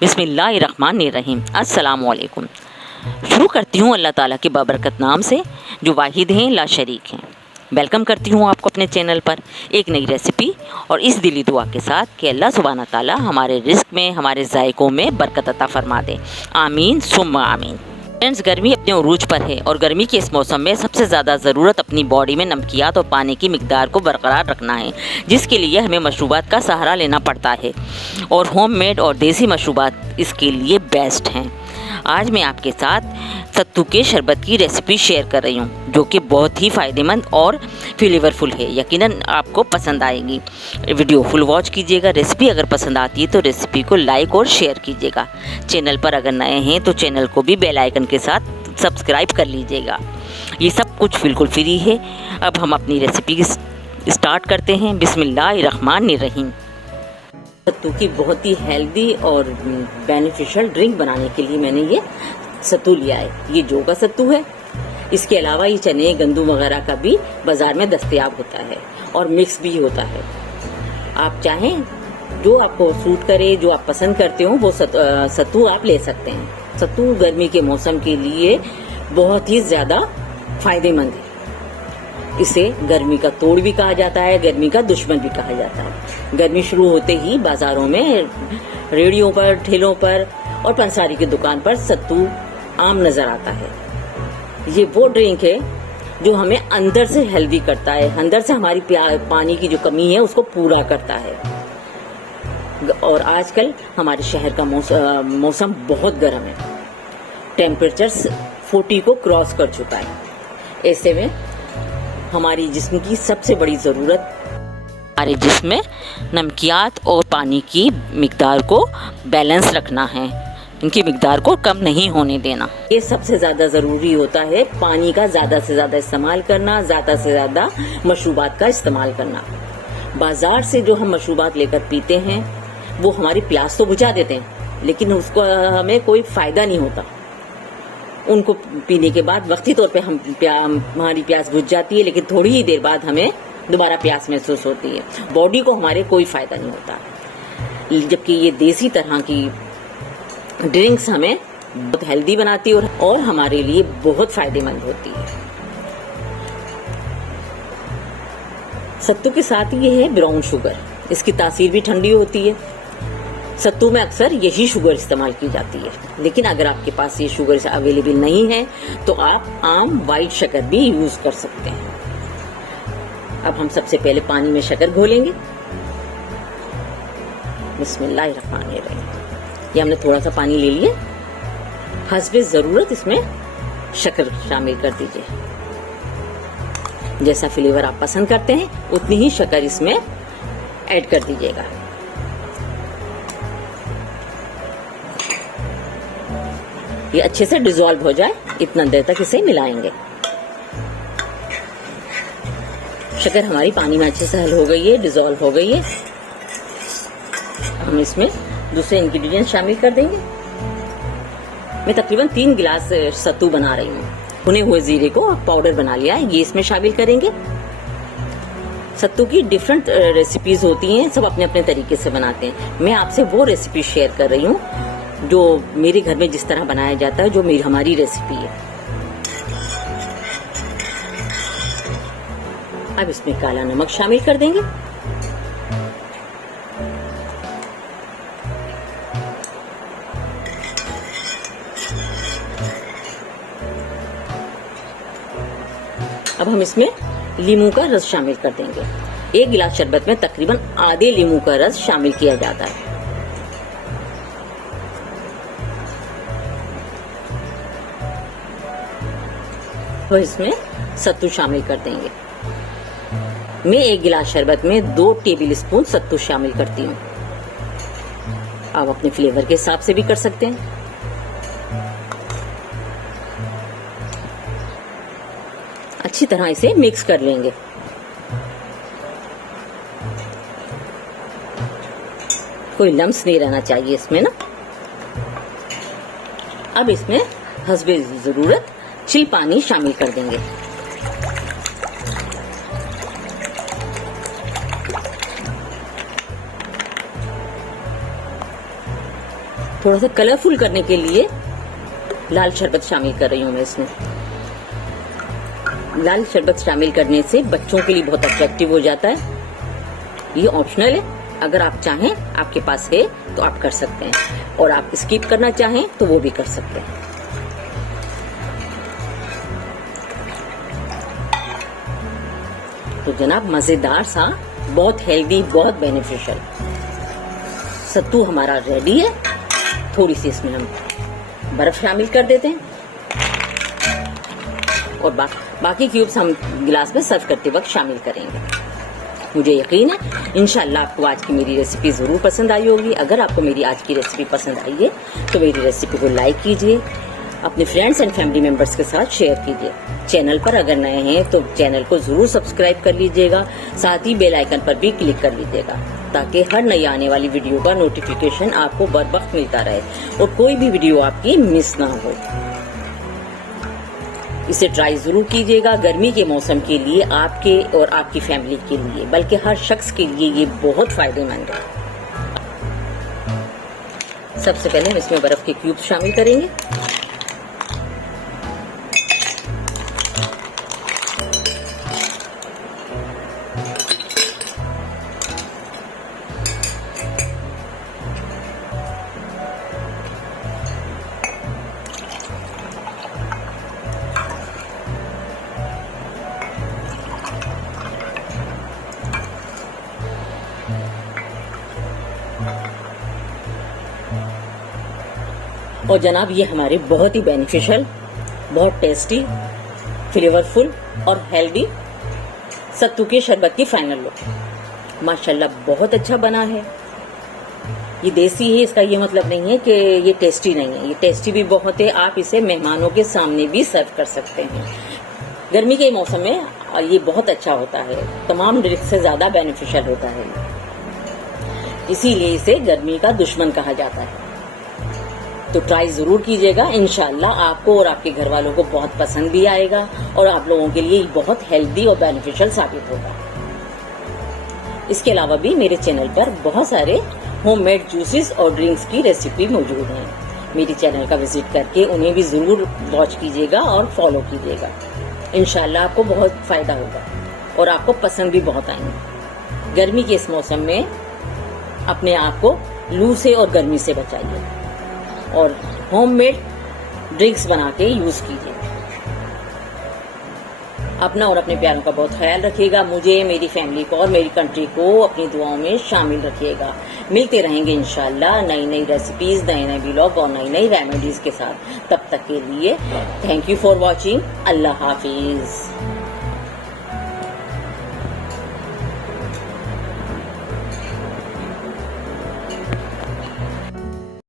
बिस्मिल्लाहिर्रहमानिर्रहीम। अस्सलामुअलैकुम। शुरू करती हूँ अल्लाह ताला के बाबरकत नाम से जो वाहिद हैं ला शरीक हैं। वेलकम करती हूँ आपको अपने चैनल पर एक नई रेसिपी और इस दिली दुआ के साथ कि अल्लाह सुब्हाना ताला हमारे रिस्क में, हमारे जायकों में बरकत अता फरमा दे। आमीन सुम्मा आमीन। फ्रेंड्स, गर्मी अपने उरूज पर है और गर्मी के इस मौसम में सबसे ज़्यादा ज़रूरत अपनी बॉडी में नमकियात और पानी की मिकदार को बरकरार रखना है, जिसके लिए हमें मशरूबात का सहारा लेना पड़ता है और होममेड और देसी मशरूबात इसके लिए बेस्ट हैं। आज मैं आपके साथ सत्तू के शरबत की रेसिपी शेयर कर रही हूँ जो कि बहुत ही फ़ायदेमंद और फ्लेवरफुल है। यकीनन आपको पसंद आएगी। वीडियो फुल वॉच कीजिएगा। रेसिपी अगर पसंद आती है तो रेसिपी को लाइक और शेयर कीजिएगा। चैनल पर अगर नए हैं तो चैनल को भी बेल आइकन के साथ सब्सक्राइब कर लीजिएगा। ये सब कुछ बिल्कुल फ्री है। अब हम अपनी रेसिपी स्टार्ट करते हैं। बिस्मिल्लाहिर्रहमानिर्रहीम। सत्तू की बहुत ही हेल्दी और बेनिफिशियल ड्रिंक बनाने के लिए मैंने ये सत्तू लिया है। ये जौ का सत्तू है। इसके अलावा ये चने, गंदम वगैरह का भी बाजार में दस्तयाब होता है और मिक्स भी होता है। आप चाहें जो आपको सूट करे, जो आप पसंद करते हो वो सत्तू आप ले सकते हैं। सत्तू गर्मी के मौसम के लिए बहुत ही ज्यादा फायदेमंद है। इसे गर्मी का तोड़ भी कहा जाता है, गर्मी का दुश्मन भी कहा जाता है। गर्मी शुरू होते ही बाजारों में, रेडियो पर, ठेलों पर और पंसारी की दुकान पर सत्तू आम नजर आता है। ये वो ड्रिंक है जो हमें अंदर से हेल्दी करता है, अंदर से हमारी पानी की जो कमी है उसको पूरा करता है। और आजकल हमारे शहर का मौसम बहुत गर्म है। टेम्परेचर 40 को क्रॉस कर चुका है। ऐसे में हमारी जिस्म की सबसे बड़ी ज़रूरत हमारे जिस्म में नमकियात और पानी की मिकदार को बैलेंस रखना है। इनकी मिकदार को कम नहीं होने देना। ये सबसे ज़्यादा ज़रूरी होता है। पानी का ज़्यादा से ज़्यादा इस्तेमाल करना, ज़्यादा से ज़्यादा मशरूबात का इस्तेमाल करना। बाज़ार से जो हम मशरूबात लेकर पीते हैं वो हमारी प्यास तो बुझा देते हैं, लेकिन उसको हमें कोई फ़ायदा नहीं होता। उनको पीने के बाद वक्ती तौर पे हमारी प्यास बुझ जाती है, लेकिन थोड़ी ही देर बाद हमें दोबारा प्यास महसूस होती है। बॉडी को हमारे कोई फायदा नहीं होता। जबकि ये देसी तरह की ड्रिंक्स हमें बहुत हेल्दी बनाती है और हमारे लिए बहुत फायदेमंद होती है। सत्तू के साथ ये है ब्राउन शुगर। इसकी तासीर भी ठंडी होती है। सत्तू में अक्सर यही शुगर इस्तेमाल की जाती है, लेकिन अगर आपके पास ये शुगर अवेलेबल नहीं है तो आप आम वाइट शक्कर भी यूज कर सकते हैं। अब हम सबसे पहले पानी में शक्कर घोलेंगे। बिस्मिल्लाहिर्रहमानिर्रहीम। ये हमने थोड़ा सा पानी ले लिया। हस्बे जरूरत इसमें शक्कर शामिल कर दीजिए। जैसा फ्लेवर आप पसंद करते हैं उतनी ही शक्कर इसमें ऐड कर दीजिएगा। ये अच्छे से डिसॉल्व हो जाए इतना देर तक इसे मिलाएंगे। शक्कर हमारी पानी में अच्छे से हल हो गई है, डिसॉल्व हो गई है। हम इसमें दूसरे इंग्रेडिएंट शामिल कर देंगे। मैं तकरीबन 3 गिलास सत्तू बना रही हूँ। भुने हुए जीरे को पाउडर बना लिया है, ये इसमें शामिल करेंगे। सत्तू की डिफरेंट रेसिपीज होती हैं, सब अपने अपने तरीके से बनाते हैं। मैं आपसे वो रेसिपी शेयर कर रही हूँ जो मेरे घर में जिस तरह बनाया जाता है, जो हमारी रेसिपी है। अब इसमें काला नमक शामिल कर देंगे। अब हम इसमें लीमू का रस शामिल कर देंगे। 1 गिलास शरबत में तकरीबन आधे लीमू का रस शामिल किया जाता है। तो इसमें सत्तू शामिल कर देंगे। मैं 1 गिलास शरबत में 2 टेबल स्पून सत्तू शामिल करती हूँ। आप अपने फ्लेवर के हिसाब से भी कर सकते हैं। अच्छी तरह इसे मिक्स कर लेंगे। कोई लम्स नहीं रहना चाहिए इसमें ना। अब इसमें हस्बे जरूरत चिल पानी शामिल कर देंगे। थोड़ा सा कलरफुल करने के लिए लाल शरबत शामिल कर रही हूँ मैं इसमें। लाल शरबत शामिल करने से बच्चों के लिए बहुत अट्रैक्टिव हो जाता है। ये ऑप्शनल है, अगर आप चाहें, आपके पास है तो आप कर सकते हैं, और आप स्किप करना चाहें तो वो भी कर सकते हैं। तो जनाब मजेदार सा, बहुत हेल्दी, बहुत बेनिफिशियल सत्तू हमारा रेडी है। थोड़ी सी इसमें हम बर्फ शामिल कर देते हैं और बाकी क्यूब्स हम गिलास में सर्व करते वक्त शामिल करेंगे। मुझे यकीन है इंशाल्लाह आपको आज की मेरी रेसिपी ज़रूर पसंद आई होगी। अगर आपको मेरी आज की रेसिपी पसंद आई है तो मेरी रेसिपी को लाइक कीजिए, अपने फ्रेंड्स एंड फैमिली मेंबर्स के साथ शेयर कीजिए। चैनल पर अगर नए हैं तो चैनल को ज़रूर सब्सक्राइब कर लीजिएगा, साथ ही बेल आइकन पर भी क्लिक कर लीजिएगा ताकि हर नई आने वाली वीडियो का नोटिफिकेशन आपको बर वक्त मिलता रहे और कोई भी वीडियो आपकी मिस ना हो। इसे ट्राई जरूर कीजिएगा गर्मी के मौसम के लिए, आपके और आपकी फैमिली के लिए, बल्कि हर शख्स के लिए ये बहुत फायदेमंद है। सबसे पहले हम इसमें बर्फ के क्यूब्स शामिल करेंगे। और जनाब ये हमारे बहुत ही बेनिफिशियल, बहुत टेस्टी, फ्लेवरफुल और हेल्दी सत्तू के शरबत की फाइनल लुक। माशाल्लाह बहुत अच्छा बना है। ये देसी है, इसका ये मतलब नहीं है कि ये टेस्टी नहीं है, ये टेस्टी भी बहुत है। आप इसे मेहमानों के सामने भी सर्व कर सकते हैं। गर्मी के मौसम में ये बहुत अच्छा होता है, तमाम ड्रिंक से ज्यादा बेनिफिशियल होता है, इसीलिए इसे गर्मी का दुश्मन कहा जाता है। तो ट्राई जरूर कीजिएगा, इंशाल्लाह आपको और आपके घर वालों को बहुत पसंद भी आएगा और आप लोगों के लिए बहुत हेल्दी और बेनिफिशियल साबित होगा। इसके अलावा भी मेरे चैनल पर बहुत सारे होममेड जूसेस और ड्रिंक्स की रेसिपी मौजूद हैं। मेरे चैनल का विजिट करके उन्हें भी जरूर वॉच कीजिएगा और फॉलो कीजिएगा। इंशाल्लाह आपको बहुत फायदा होगा और आपको पसंद भी बहुत आएंगे। गर्मी के इस मौसम में अपने आप को लू से और गर्मी से बचाइए और होममेड ड्रिंक्स बना के यूज कीजिए। अपना और अपने प्यारों का बहुत ख्याल रखिएगा। मुझे, मेरी फैमिली को और मेरी कंट्री को अपनी दुआओं में शामिल रखिएगा। मिलते रहेंगे इंशाल्लाह नई नई रेसिपीज, नए नए व्लॉग और नई नई रेमेडीज के साथ। तब तक के लिए thank you for watching. Allah Hafiz.